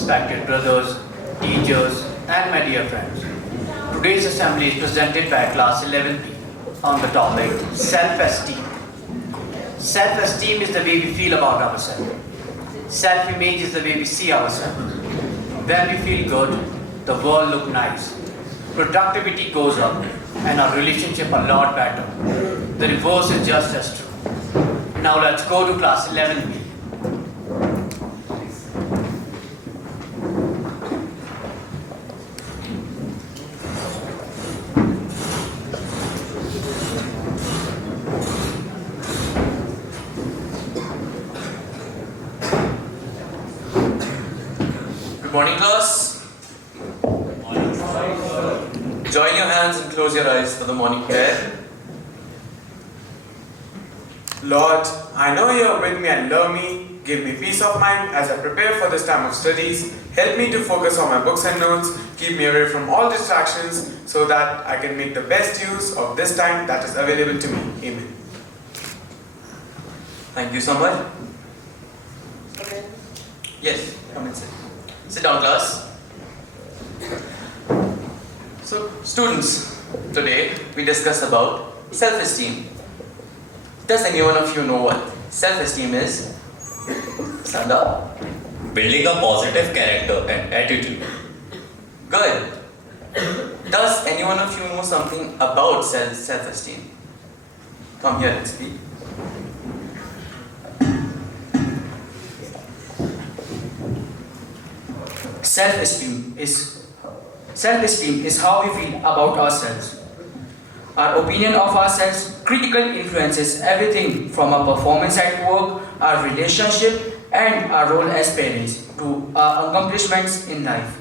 respected brothers, teachers, and my dear friends. Today's assembly is presented by class 11B on the topic self-esteem. Self-esteem is the way we feel about ourselves. Self-image is the way we see ourselves. When we feel good, the world looks nice. Productivity goes up and our relationship a lot better. The reverse is just as true. Now let's go to class 11B. Good morning, class. Join your hands and close your eyes for the morning prayer. Lord, I know you are with me and love me. Give me peace of mind as I prepare for this time of studies. Help me to focus on my books and notes. Keep me away from all distractions so that I can make the best use of this time that is available to me. Amen. Thank you so much. Yes, come and sit. Sit down, class. So, students, today we discuss about self-esteem. Does any one of you know what self-esteem is? Stand up. Building a positive character and attitude. Good. Does any one of you know something about self-esteem? Come here and speak. Self-esteem is how we feel about ourselves. Our opinion of ourselves critically influences everything from our performance at work, our relationship, and our role as parents to our accomplishments in life.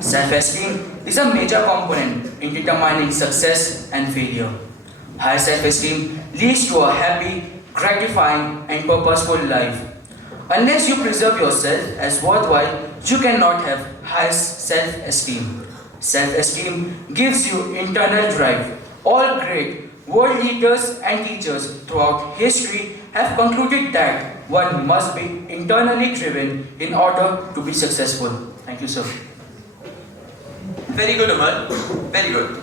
Self-esteem is a major component in determining success and failure. High self-esteem leads to a happy, gratifying, and purposeful life. Unless you preserve yourself as worthwhile, you cannot have high self-esteem. Self-esteem gives you internal drive. All great world leaders and teachers throughout history have concluded that one must be internally driven in order to be successful. Thank you, sir. Very good, Umar. Very good.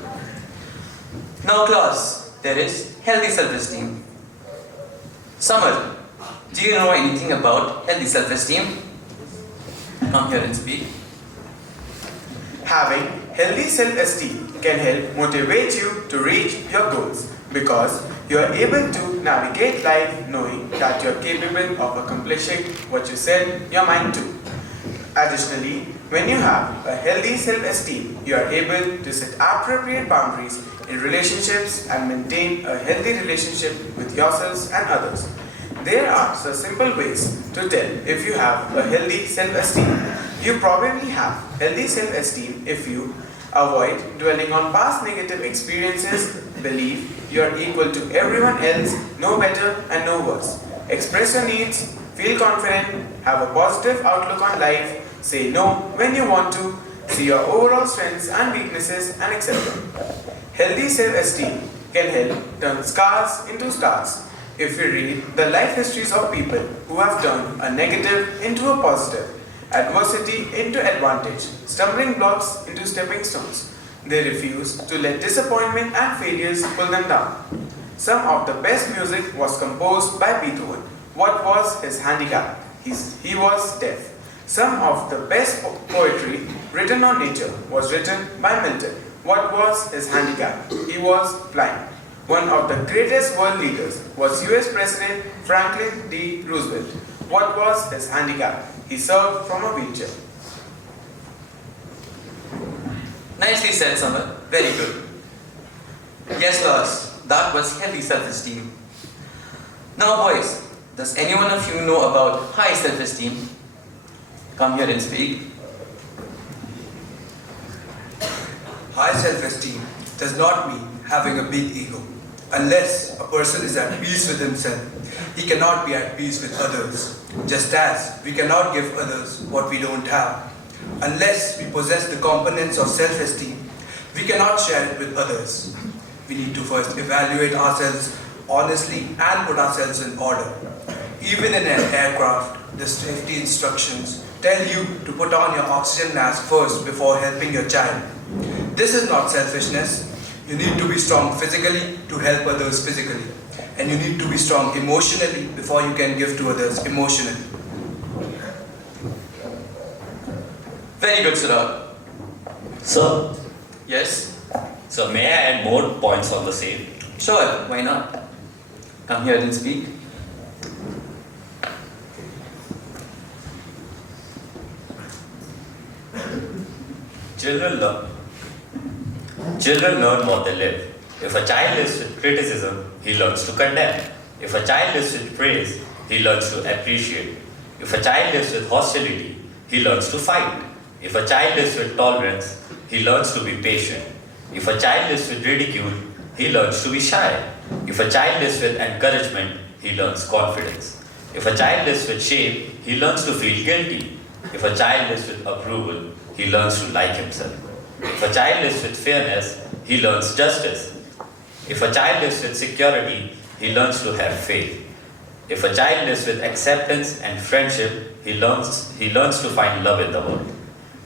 Now, class, there is healthy self-esteem. Summer, do you know anything about healthy self-esteem? Come here and speak. Having healthy self-esteem can help motivate you to reach your goals because you are able to navigate life knowing that you are capable of accomplishing what you set your mind to. Additionally, when you have a healthy self-esteem, you are able to set appropriate boundaries in relationships and maintain a healthy relationship with yourselves and others. There are some simple ways to tell if you have a healthy self-esteem. You probably have healthy self-esteem if you avoid dwelling on past negative experiences, believe you are equal to everyone else, know better and know worse, express your needs, feel confident, have a positive outlook on life, say no when you want to, see your overall strengths and weaknesses and accept them. Healthy self-esteem can help turn scars into stars. If we read the life histories of people who have turned a negative into a positive, adversity into advantage, stumbling blocks into stepping stones, they refuse to let disappointment and failures pull them down. Some of the best music was composed by Beethoven. What was his handicap? He was deaf. Some of the best poetry written on nature was written by Milton. What was his handicap? He was blind. One of the greatest world leaders was US President Franklin D. Roosevelt. What was his handicap? He served from a wheelchair. Nicely said, Summer. Very good. Yes, class, that was healthy self-esteem. Now, boys, does any one of you know about high self-esteem? Come here and speak. High self-esteem does not mean having a big ego. Unless a person is at peace with himself, he cannot be at peace with others, just as we cannot give others what we don't have. Unless we possess the components of self-esteem, we cannot share it with others. We need to first evaluate ourselves honestly and put ourselves in order. Even in an aircraft, the safety instructions tell you to put on your oxygen mask first before helping your child. This is not selfishness. You need to be strong physically to help others physically. And you need to be strong emotionally before you can give to others emotionally. Very good, Suraj. So, Yes? so may I add more points on the same? Sure, why not? Come here and speak. Children learn. Children learn what they live. If a child lives with criticism, he learns to condemn. If a child lives with praise, he learns to appreciate. If a child lives with hostility, he learns to fight. If a child lives with tolerance, he learns to be patient. If a child lives with ridicule, he learns to be shy. If a child lives with encouragement, he learns confidence. If a child lives with shame, he learns to feel guilty. If a child lives with approval, he learns to like himself. If a child lives with fairness, he learns justice. If a child lives with security, he learns to have faith. If a child lives with acceptance and friendship, he learns to find love in the world.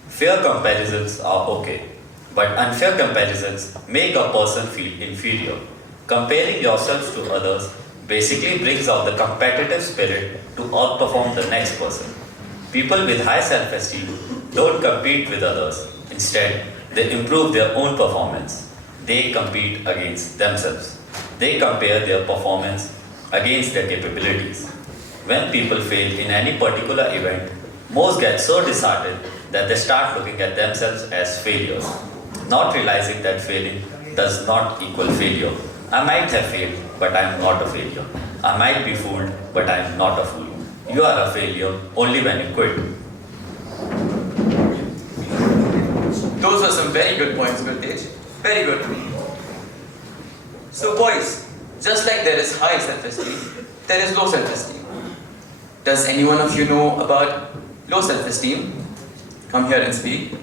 Fair comparisons are okay, but unfair comparisons make a person feel inferior. Comparing yourselves to others basically brings out the competitive spirit to outperform the next person. People with high self-esteem don't compete with others. Instead, they improve their own performance. They compete against themselves. They compare their performance against their capabilities. When people fail in any particular event, most get so disheartened that they start looking at themselves as failures, not realizing that failing does not equal failure. I might have failed, but I am not a failure. I might be fooled, but I am not a fool. You are a failure only when you quit. Those were some very good points, Gurtej. Very good. So boys, just like there is high self-esteem, there is low self-esteem. Does any one of you know about low self-esteem? Come here and speak.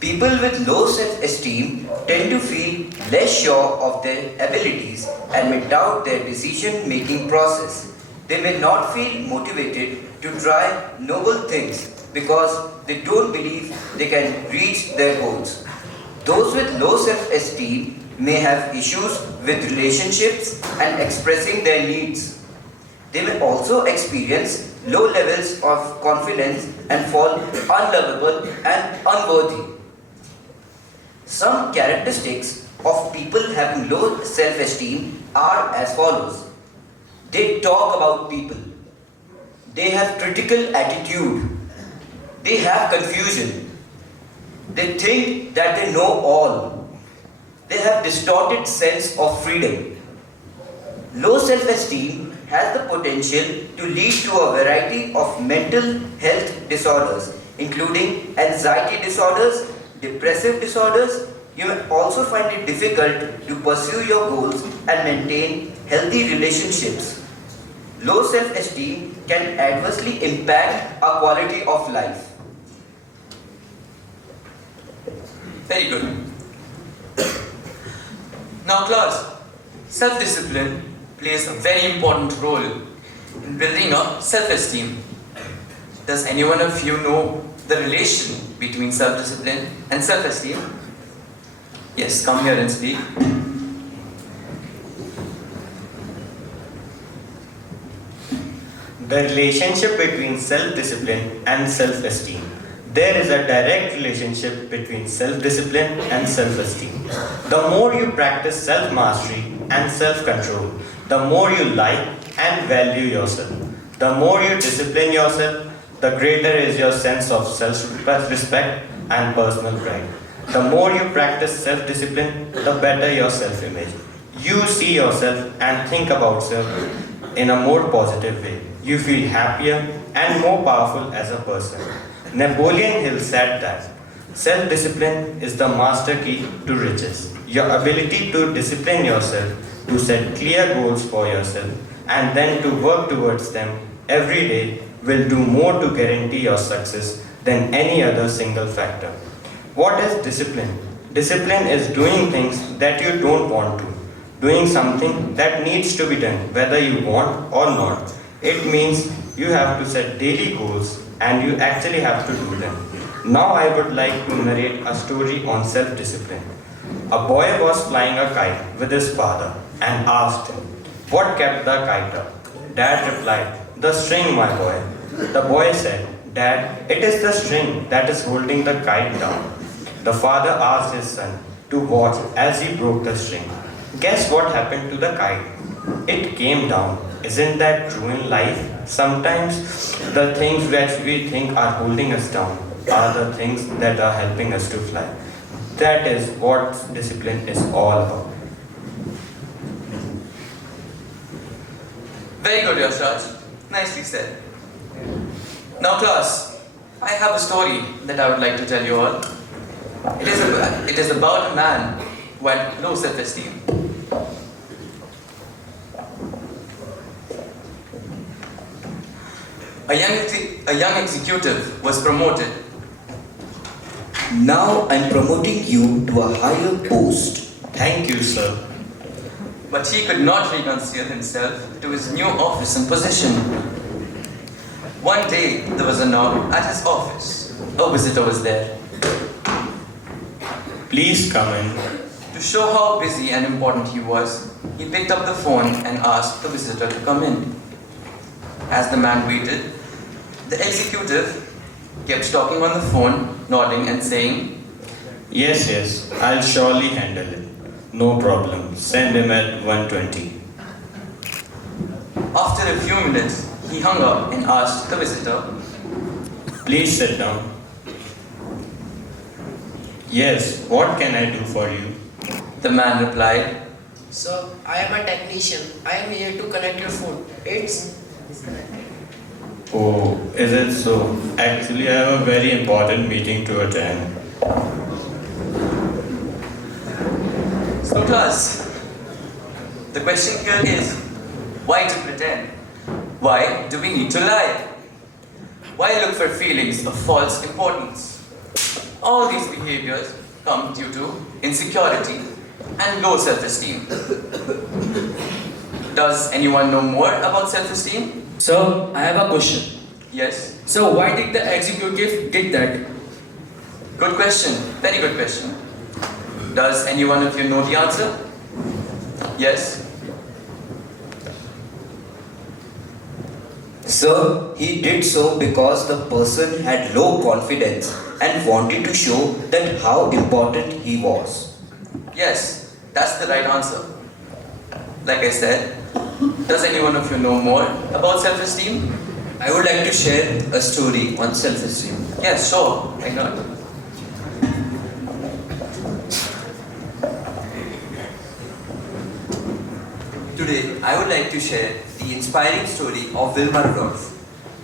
People with low self-esteem tend to feel less sure of their abilities and may doubt their decision-making process. They may not feel motivated to try noble things because they don't believe they can reach their goals. Those with low self-esteem may have issues with relationships and expressing their needs. They may also experience low levels of confidence and fall unlovable and unworthy. Some characteristics of people having low self-esteem are as follows. They talk about people. They have critical attitude. They have confusion. They think that they know all. They have distorted sense of freedom. Low self-esteem has the potential to lead to a variety of mental health disorders, including anxiety disorders, depressive disorders. You may also find it difficult to pursue your goals and maintain healthy relationships. Low self-esteem can adversely impact our quality of life. Very good. Now class, self-discipline plays a very important role in building up self-esteem. Does any one of you know the relation between self-discipline and self-esteem? Yes, come here and speak. The relationship between self-discipline and self-esteem. There is a direct relationship between self-discipline and self-esteem. The more you practice self-mastery and self-control, the more you like and value yourself. The more you discipline yourself, the greater is your sense of self-respect and personal pride. The more you practice self-discipline, the better your self-image. You see yourself and think about yourself in a more positive way. You feel happier and more powerful as a person. Napoleon Hill said that self-discipline is the master key to riches. Your ability to discipline yourself, to set clear goals for yourself, and then to work towards them every day will do more to guarantee your success than any other single factor. What is discipline? Discipline is doing things that you don't want to. doing something that needs to be done, whether you want or not. It means you have to set daily goals and you actually have to do them. Now I would like to narrate a story on self-discipline. A boy was flying a kite with his father and asked him, "What kept the kite up?" Dad replied, "The string, my boy." The boy said, "Dad, it is the string that is holding the kite down." The father asked his son to watch as he broke the string. Guess what happened to the kite? It came down. Isn't that true in life? Sometimes the things that we think are holding us down are the things that are helping us to fly. That is what discipline is all about. Very good, Yashraj. Nicely said. Now, class, I have a story that I would like to tell you all. It is about a man who had low self-esteem. A young executive was promoted, Now I'm promoting you to a higher post. Thank you, sir. but he could not reconcile himself to his new office and position. One day, there was a knock at his office. A visitor was there. Please come in. To show how busy and important he was, he picked up the phone and asked the visitor to come in. As the man waited, the executive kept talking on the phone, nodding and saying, Yes, I'll surely handle it. No problem. Send him at 1:20. After a few minutes, he hung up and asked the visitor, Please sit down. Yes, what can I do for you? The man replied, Sir, I am a technician. I am here to connect your phone. It's disconnected. Oh, is it so? Actually, I have a very important meeting to attend. So class, the question here is, why to pretend? Why do we need to lie? Why look for feelings of false importance? All these behaviors come due to insecurity and low self-esteem. Does anyone know more about self-esteem? So, I have a question. Yes? So, why did the executive did that? Good question. Very good question. Does any one of you know the answer? Yes? Sir, he did so because the person had low confidence and wanted to show that how important he was. Yes, that's the right answer. Like I said, does any one of you know more about self-esteem? I would like to share a story on self-esteem. Yes, sure. Why not? Today, I would like to share the inspiring story of Wilma Rudolph.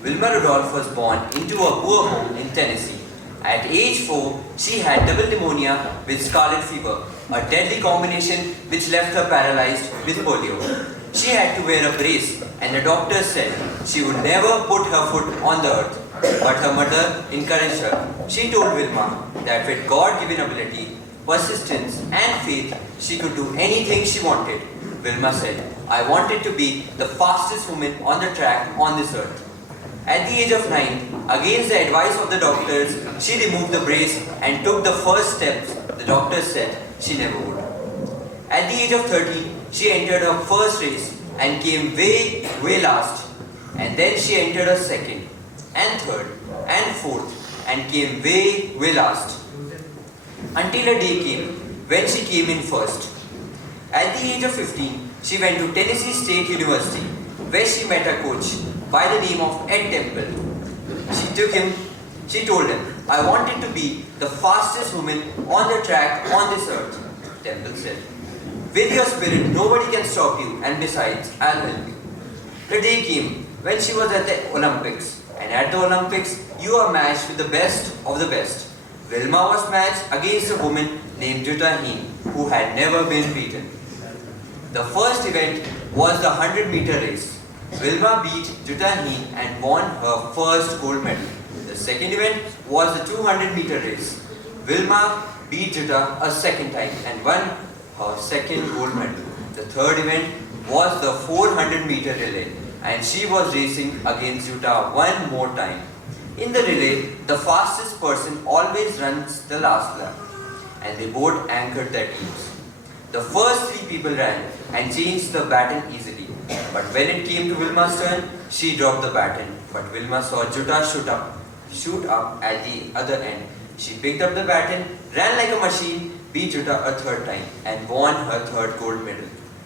Wilma Rudolph was born into a poor home in Tennessee. At age 4, she had double pneumonia with scarlet fever, a deadly combination which left her paralyzed with polio. She had to wear a brace, and the doctor said she would never put her foot on the earth. But her mother encouraged her. She told Wilma that with God-given ability, persistence and faith, she could do anything she wanted. Wilma said, "I wanted to be the fastest woman on the track on this earth." At the age of 9, against the advice of the doctors, she removed the brace and took the first steps the doctors said she never would. At the age of 13, she entered her first race and came way last. And then she entered her second and third and fourth and came way last. Until a day came when she came in first. At the age of 15, she went to Tennessee State University, where she met a coach by the name of Ed Temple. She told him, "I wanted to be the fastest woman on the track on this earth." Temple said, "With your spirit, nobody can stop you, and besides, I'll help you." The day came when she was at the Olympics, and at the Olympics, you are matched with the best of the best. Wilma was matched against a woman named Jutta Heen, who had never been beaten. The first event was the 100-meter race. Wilma beat Jutta Heen and won her first gold medal. The second event was the 200-meter race. Wilma beat Jutta a second time and won her second gold medal. The third event was the 400-meter relay, and she was racing against Utah one more time. In the relay, the fastest person always runs the last lap, and they both anchored their teams. The first three people ran and changed the baton easily, but when it came to Wilma's turn, she dropped the baton. But Wilma saw Jutta shoot up at the other end. She picked up the baton, ran like a machine, beat Jutta a third time, and won her third gold medal.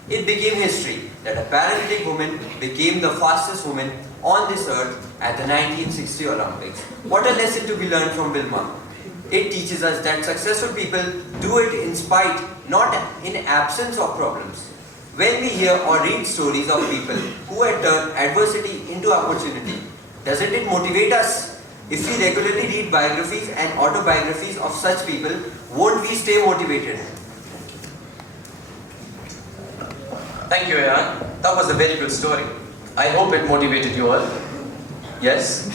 It became history that a Paralympic woman became the fastest woman on this earth at the 1960 Olympics. What a lesson to be learned from Wilma. It teaches us that successful people do it in spite, not in absence of problems. When we hear or read stories of people who had turned adversity into opportunity, doesn't it motivate us? If we regularly read biographies and autobiographies of such people, won't we stay motivated? Thank you, Ayan. That was a very good story. I hope it motivated you all. Yes?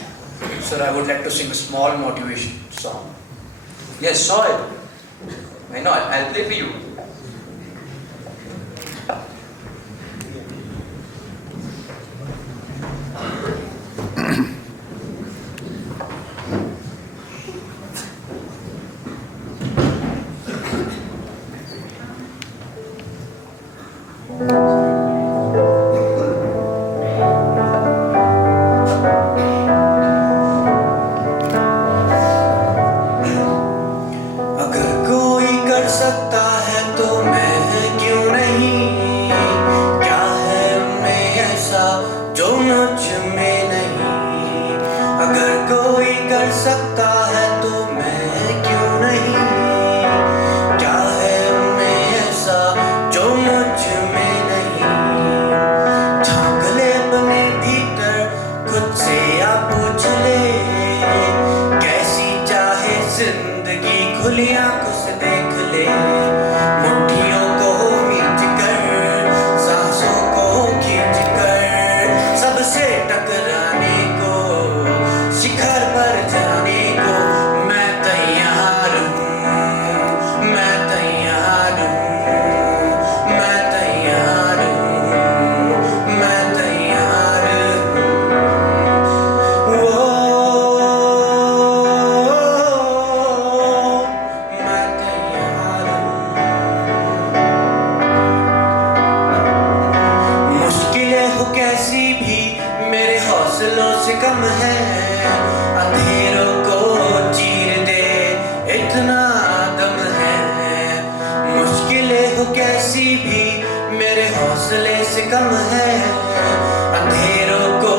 Sir, I would like to sing a small motivation song. Yes, sure. Why not? I'll play for you. अगर कोई कर सकता है तो मैं क्यों नहीं, क्या है उनमें ऐसा जो मुझ में नहीं। अगर कोई कर सकता है तो मैं क्यों नहीं, क्या है उनमें ऐसा जो मुझ में नहीं। झांक ले अपने भीतर खुद से या पूछ ले, कैसी चाहे जिंदगी खुली आंखों से देख ले। मुट्ठियों को मींच कर, सांसों को खींच कर, सबसे टकराने को, शिखर पर जाने को मैं तैयार हूँ, मैं तैयार हूँ, मैं तैयार हूँ, मैं तैयार हूँ। मैं तैयार हूँ। मुश्किलें हो कैसी भी मेरे हौसलों से कम है, अंधेरों को चीर दे इतना दम है। मुश्किलें हो कैसी भी मेरे हौसले से कम है, अंधेरों को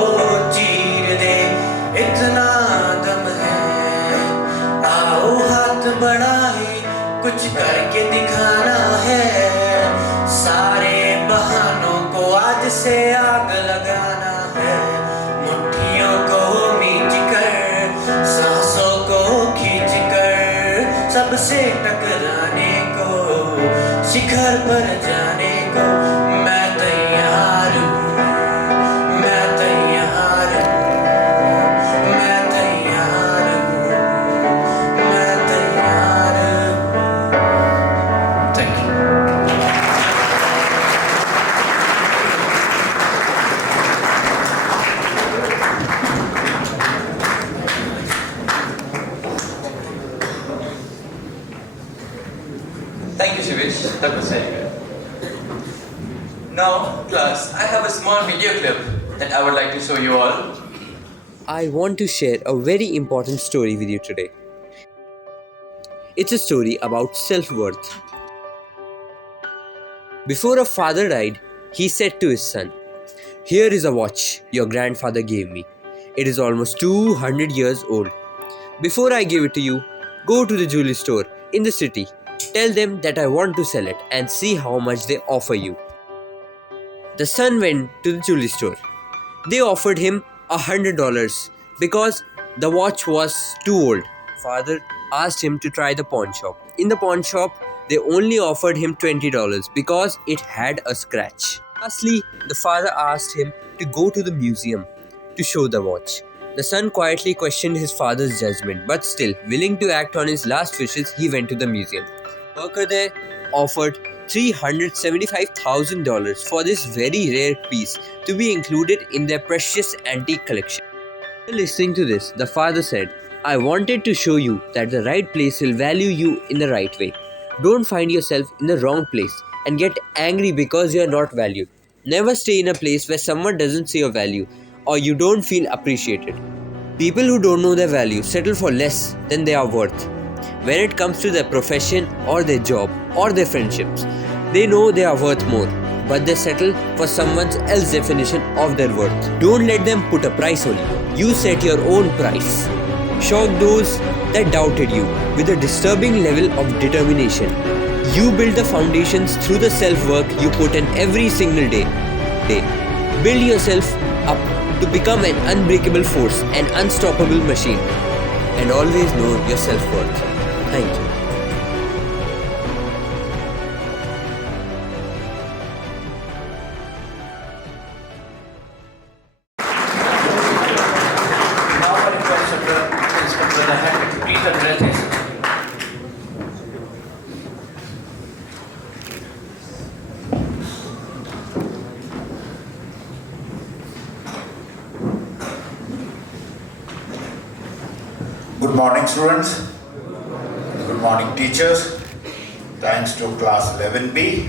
चीर दे इतना दम है। आओ हाथ बढ़ाए, कुछ करके दिखाना है, सारे बहानों को आज से आग लगाना है। मुट्ठियों को मींच कर, सांसों को खींच कर, सबसे टकराने को, शिखर पर जाने को मैं तैयार हूँ, मैं तैयार हूँ, मैं तैयार हूँ, मैं तैयार हूँ। Thank you. Thank you, Shivish. That was very good. Now, class, I have a small video clip that I would like to show you all. I want to share a very important story with you today. It's a story about self-worth. Before a father died, he said to his son, "Here is a watch your grandfather gave me. It is almost 200 years old. Before I give it to you, go to the jewelry store in the city. Tell them that I want to sell it and see how much they offer you." The son went to the jewelry store. They offered him $100 because the watch was too old. Father asked him to try the pawn shop. In the pawn shop, they only offered him $20 because it had a scratch. Lastly, the father asked him to go to the museum to show the watch. The son quietly questioned his father's judgment, but still, willing to act on his last wishes, he went to the museum. The worker there offered $375,000 for this very rare piece to be included in their precious antique collection. After listening to this, the father said, I wanted to show you that the right place will value you in the right way. Don't find yourself in the wrong place and get angry because you are not valued. Never stay in a place where someone doesn't see your value or you don't feel appreciated. People who don't know their value settle for less than they are worth. When it comes to their profession or their job or their friendships, they know they are worth more, but they settle for someone else's definition of their worth. Don't let them put a price on you. You set your own price. Shock those that doubted you with a disturbing level of determination. You build the foundations through the self-work you put in every single day. Build yourself up to become an unbreakable force, an unstoppable machine. And always know your self-worth. Thank you. Now I request Principal Brother Henry to please address his. Good morning, students. Good morning, teachers. Thanks to class 11B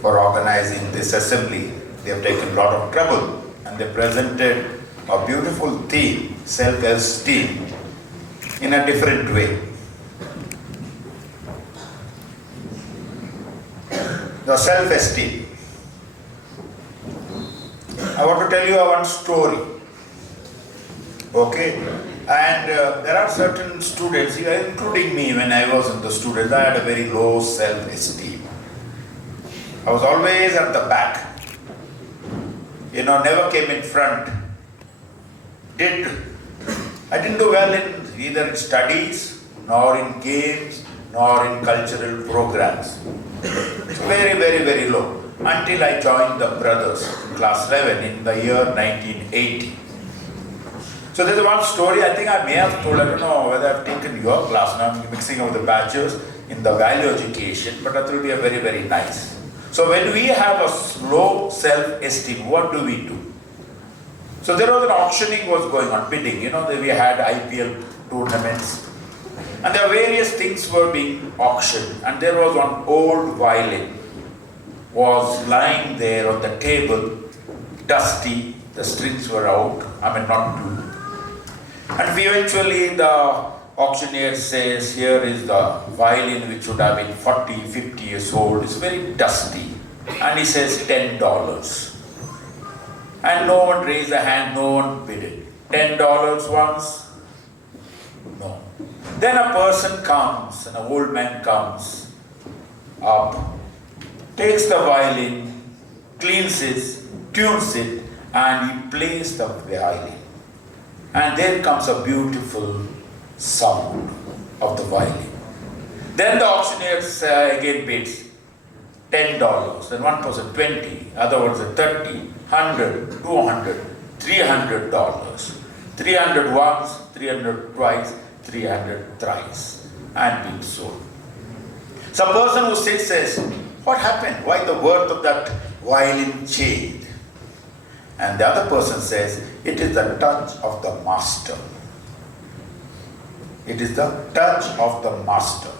for organizing this assembly. They have taken a lot of trouble and they presented a beautiful theme, self-esteem, in a different way. The self-esteem. I want to tell you one story. Okay? And there are certain students, including me when I was in the student, I had a very low self-esteem. I was always at the back. Never came in front. I didn't do well in either in studies, nor in games, nor in cultural programs. Very, very, very low. Until I joined the brothers in class 11 in the year 1980. So there's one story I think I may have told, I don't know whether I've taken your class, now I'm mixing up the batches in the value education, but that will be a very, very nice. So when we have a low self-esteem, what do we do? So there was an auctioning was going on, bidding, we had IPL tournaments and there were various things were being auctioned and there was one old violin was lying there on the table, dusty, the strings were out, not blue. And eventually the auctioneer says, here is the violin which would have been 40, 50 years old, it's very dusty. And he says $10. And no one raised a hand, no one bid it. $10 once? No. Then a person comes, an old man comes up, takes the violin, cleans it, tunes it, and he plays the violin. And there comes a beautiful sound of the violin. Then the auctioneer again bids $10. Then one person 20, other one said 30, 100, 200, $300. 300 once, 300 twice, 300 thrice, and being sold. Some person who sits says, what happened? Why the worth of that violin changed? And the other person says, it is the touch of the master. It is the touch of the master.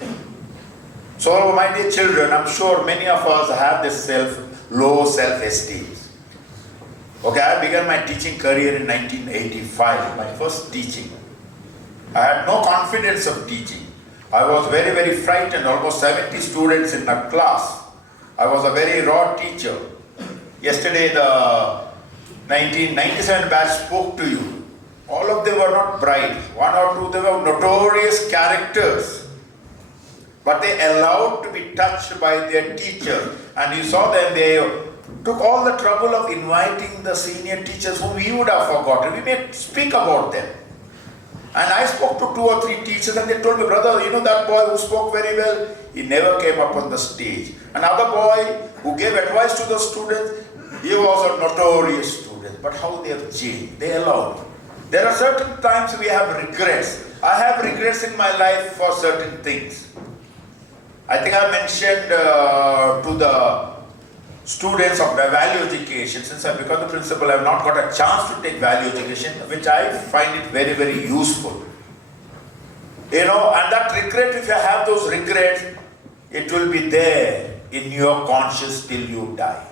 So my dear children, I'm sure many of us have this low self-esteem. Okay, I began my teaching career in 1985, my first teaching. I had no confidence of teaching. I was very, very frightened, almost 70 students in a class. I was a very raw teacher. Yesterday the 1997 batch spoke to you. All of them were not bright. One or two, they were notorious characters. But they allowed to be touched by their teacher. And you saw them, they took all the trouble of inviting the senior teachers whom we would have forgotten. We may speak about them. And I spoke to 2 or 3 teachers and they told me, brother, that boy who spoke very well, he never came up on the stage. Another boy who gave advice to the students, he was a notorious student. But how they have changed, they allowed. There are certain times we have regrets. I have regrets in my life for certain things. I think I mentioned to the students of the value education, since I become the principal, I have not got a chance to take value education, which I find it very, very useful. And that regret, if you have those regrets, it will be there in your conscience till you die.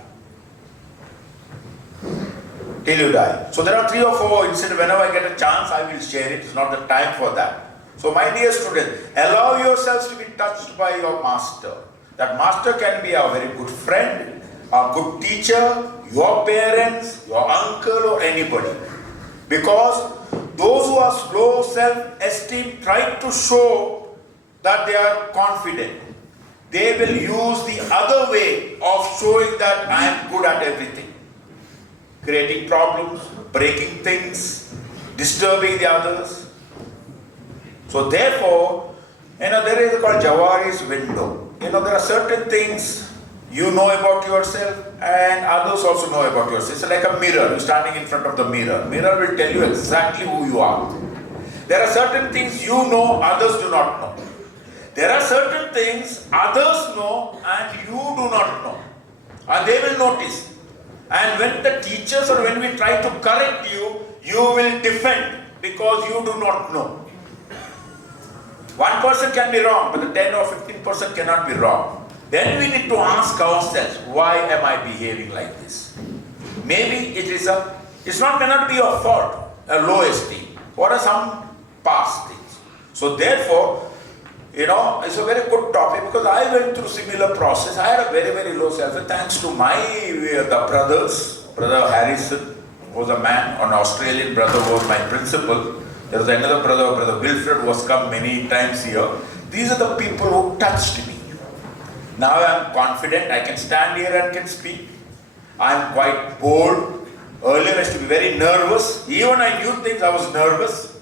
Till you die. So there are 3 or 4 incidents. Whenever I get a chance, I will share it. It's not the time for that. So my dear students, allow yourselves to be touched by your master. That master can be a very good friend, a good teacher, your parents, your uncle or anybody. Because those who are low self-esteem try to show that they are confident. They will use the other way of showing that I am good at everything. Creating problems, breaking things, disturbing the others. So therefore, there is called Jawari's window. There are certain things you know about yourself and others also know about yourself. It's like a mirror. You're standing in front of the mirror. Mirror will tell you exactly who you are. There are certain things you know, others do not know. There are certain things others know and you do not know. And they will notice. And when the teachers or when we try to correct you, you will defend because you do not know. 1% can be wrong, but the 10 or 15% cannot be wrong. Then we need to ask ourselves, why am I behaving like this? Maybe it's not cannot be your fault, a low esteem. What are some past things? So therefore, it's a very good topic because I went through similar process. I had a very, very low self. Thanks to the brothers, Brother Harrison was a man, an Australian brother was my principal. There was another brother, Brother Wilfred, who has come many times here. These are the people who touched me. Now I am confident, I can stand here and can speak. I am quite bold. Earlier I used to be very nervous. Even I knew things, I was nervous.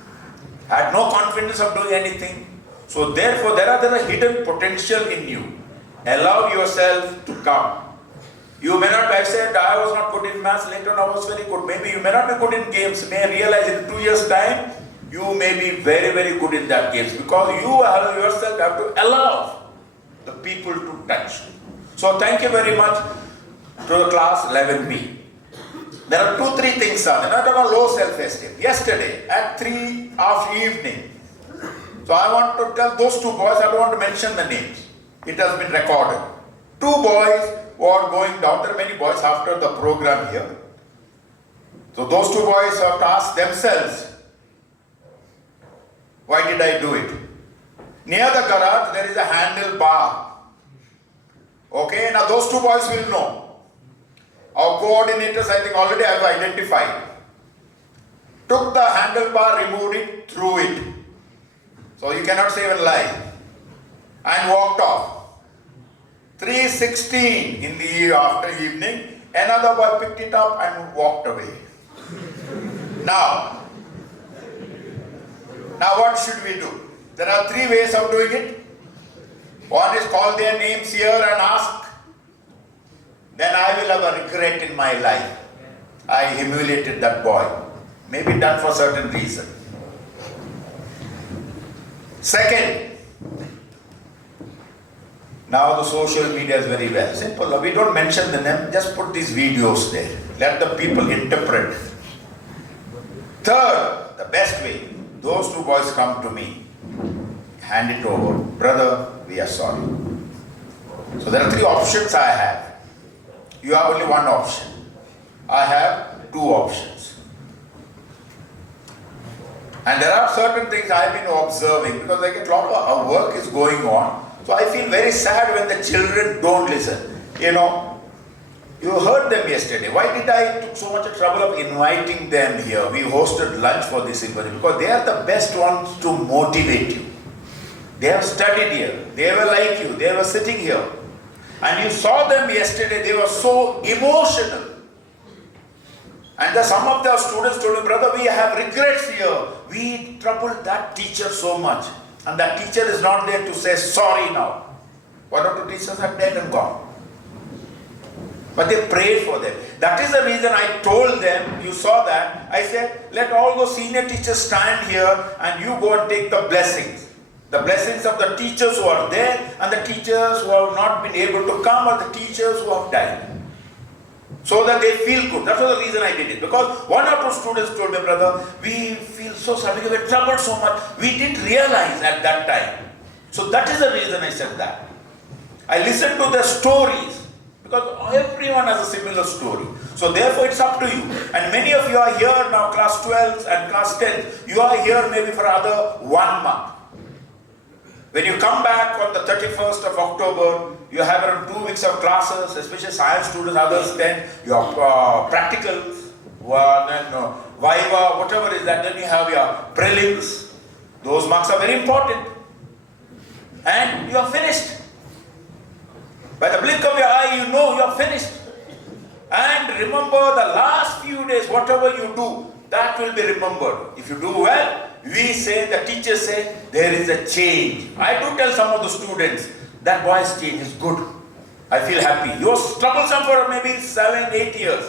I had no confidence of doing anything. So therefore, there are a hidden potential in you. Allow yourself to come. You may not have said, I was not good in maths, later on I was very good. Maybe you may not be good in games. May realize in 2 years' time, you may be very, very good in that games. Because you yourself have to allow the people to touch you. So thank you very much to class 11B. There are 2-3 things are there. Not about low self-esteem. Yesterday at 3 of evening, so I want to tell those 2 boys, I don't want to mention the names. It has been recorded. 2 boys were going down. There are many boys after the program here. So those 2 boys have to ask themselves, why did I do it? Near the garage, there is a handle bar. Okay, now those 2 boys will know. Our coordinators, I think, already have identified. Took the handlebar, removed it, threw it. So you cannot say even lie. And walked off. 3:16 in the after evening, another boy picked it up and walked away. Now what should we do? There are 3 ways of doing it. One is call their names here and ask. Then I will have a regret in my life. I humiliated that boy. Maybe done for certain reason. Second, now the social media is very well. Simple. We don't mention the name, just put these videos there. Let the people interpret. Third, the best way, those 2 boys come to me. Hand it over. Brother, we are sorry. So there are 3 options I have. You have only one option. I have 2 options. And there are certain things I have been observing because like a lot of work is going on. So I feel very sad when the children don't listen. You heard them yesterday. Why did I took so much trouble of inviting them here? We hosted lunch for this evening because they are the best ones to motivate you. They have studied here. They were like you. They were sitting here. And you saw them yesterday. They were so emotional. And some of the students told me, brother, we have regrets here. We troubled that teacher so much. And that teacher is not there to say sorry now. One or 2 teachers are dead and gone. But they prayed for them. That is the reason I told them, you saw that. I said, let all those senior teachers stand here and you go and take the blessings. The blessings of the teachers who are there and the teachers who have not been able to come or the teachers who have died. So that they feel good. That was the reason I did it. Because one or two students told me, brother, we feel so sad because we troubled so much. We didn't realize at that time. So that is the reason I said that. I listened to their stories because everyone has a similar story. So therefore it's up to you. And many of you are here now, class 12 and class 10. You are here maybe for another 1 month. When you come back on the 31st of October, you have around 2 weeks of classes, especially science students, others 10, your practicals, then Viva, whatever is that, then you have your prelims. Those marks are very important. And you are finished. By the blink of your eye, you know you are finished. And remember the last few days, whatever you do, that will be remembered. If you do well, we say, the teachers say, there is a change. I do tell some of the students, that boy's change is good. I feel happy. He was troublesome for maybe 7, 8 years.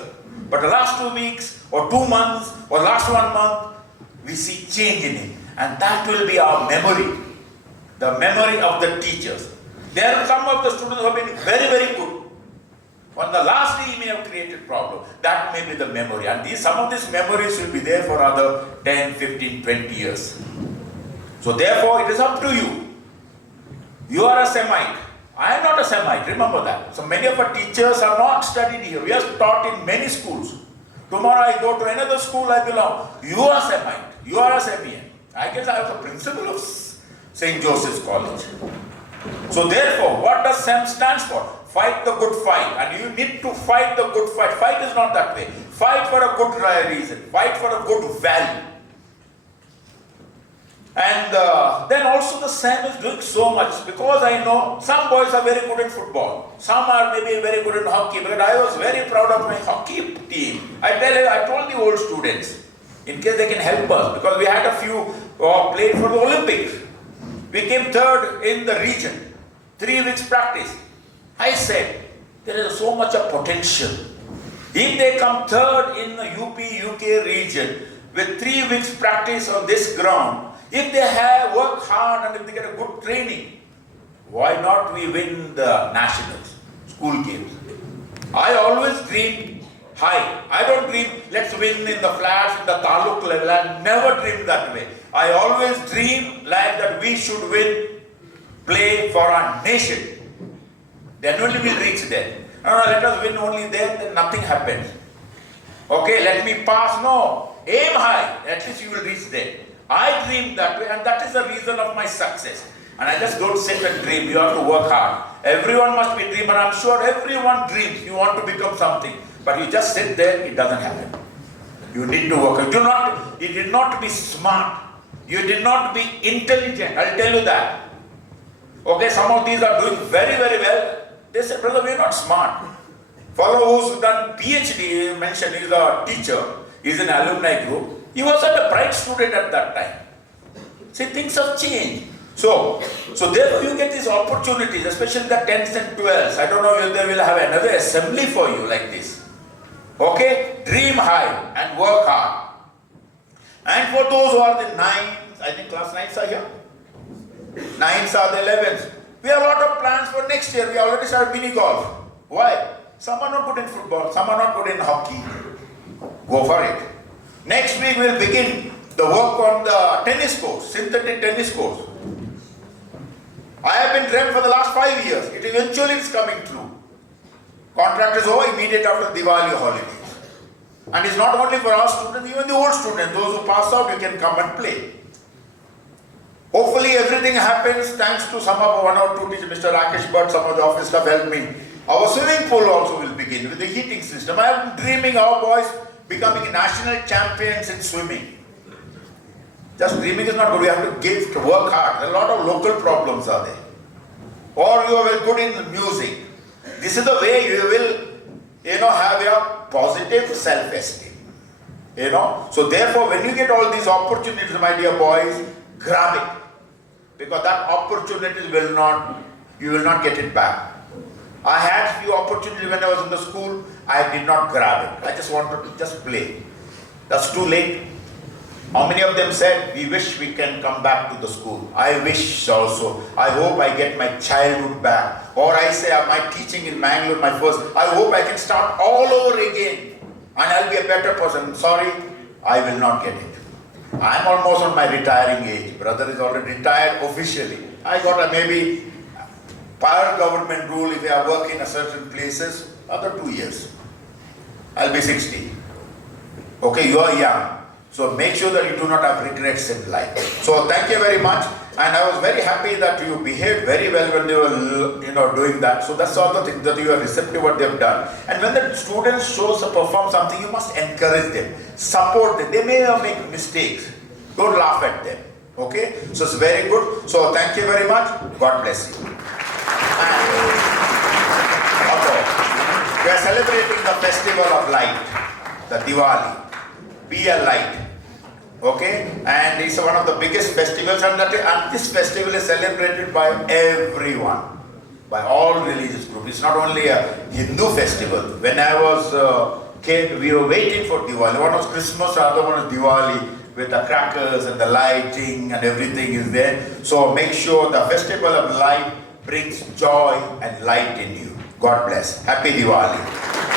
But the last 2 weeks, or 2 months, or last 1 month, we see change in him. And that will be our memory. The memory of the teachers. There are some of the students who have been very, very good. On the last day he may have created problem. That may be the memory. And some of these memories will be there for another 10, 15, 20 years. So therefore it is up to you. You are a Semite. I am not a Semite, remember that. So many of our teachers are not studied here. We are taught in many schools. Tomorrow I go to another school I belong. You are Semite. You are a Semian. I guess I was the principal of St. Joseph's College. So therefore, what does SEM stands for? Fight the good fight. And you need to fight the good fight. Fight is not that way. Fight for a good reason. Fight for a good value. And then also the SEM is doing so much, because I know some boys are very good in football. Some are maybe very good in hockey. But I was very proud of my hockey team. I told the old students, in case they can help us, because we had a few played for the Olympics. We came third in the region. 3 weeks practice. I said, there is so much of potential. If they come third in the UP, UK region with 3 weeks practice on this ground, if they have worked hard and if they get a good training, why not we win the nationals, school games? I always dream high. I don't dream, let's win in the flats, in the taluk level. I never dream that way. I always dream like that we should win, play for our nation. Then only we'll reach there. No, let us win only there, then nothing happens. Okay, let me pass. No, aim high, at least you will reach there. I dream that way, and that is the reason of my success. And I just don't sit and dream. You have to work hard. Everyone must be a dreamer. I'm sure everyone dreams. You want to become something. But you just sit there, it doesn't happen. You need to work. You did not be smart. You did not be intelligent. I'll tell you that. Okay, some of these are doing very, very well. They say, brother, we're not smart. Fellow who's done PhD, mentioned, he's a teacher. He's in alumni group. He was a bright student at that time. See, things have changed. So therefore you get these opportunities, especially the 10th and 12th. I don't know if they will have another assembly for you like this. Okay? Dream high and work hard. And for those who are the 9th, I think class 9s are here. 9s are the 11th. We have a lot of plans for next year. We already started mini golf. Why? Some are not good in football, some are not good in hockey. Go for it. Next week we'll begin the work on the tennis courts, synthetic tennis courts. I have been dreamt for the last 5 years. It eventually is coming true. Contract is over immediate after Diwali holidays. And it's not only for our students, even the old students, those who pass out, you can come and play. Hopefully everything happens thanks to some of one or two teachers, Mr. Rakesh Bhatt, some of the office staff helped me. Our swimming pool also will begin with the heating system. I am dreaming our boys becoming national champions in swimming. Just dreaming is not good. We have to work hard. A lot of local problems are there. Or you are very good in music. This is the way you will, have your positive self-esteem. So therefore, when you get all these opportunities, my dear boys, grab it. Because that opportunity you will not get it back. I had few opportunities when I was in the school. I did not grab it. I just wanted to just play. That's too late. How many of them said, we wish we can come back to the school? I wish also. I hope I get my childhood back. Or I say, my teaching in Mangalore, my first, I hope I can start all over again. And I'll be a better person. Sorry, I will not get it. I'm almost on my retiring age. Brother is already retired officially. I got a maybe per government rule, if I work in a certain places, other 2 years. I'll be 60. Okay, you are young. So make sure that you do not have regrets in life. So thank you very much. And I was very happy that you behaved very well when they were doing that. So that's all the thing, that you are receptive to what they have done. And when the students perform something, you must encourage them, support them. They may make mistakes. Don't laugh at them. Okay? So it's very good. So thank you very much. God bless you. And also, we are celebrating the festival of light, the Diwali. Be a light. Okay, and it's one of the biggest festivals, and this festival is celebrated by everyone, by all religious groups. It's not only a Hindu festival. When I was a kid, we were waiting for Diwali. One was Christmas, the other one was Diwali, with the crackers and the lighting and everything is there. So make sure the festival of light brings joy and light in you. God bless. Happy Diwali.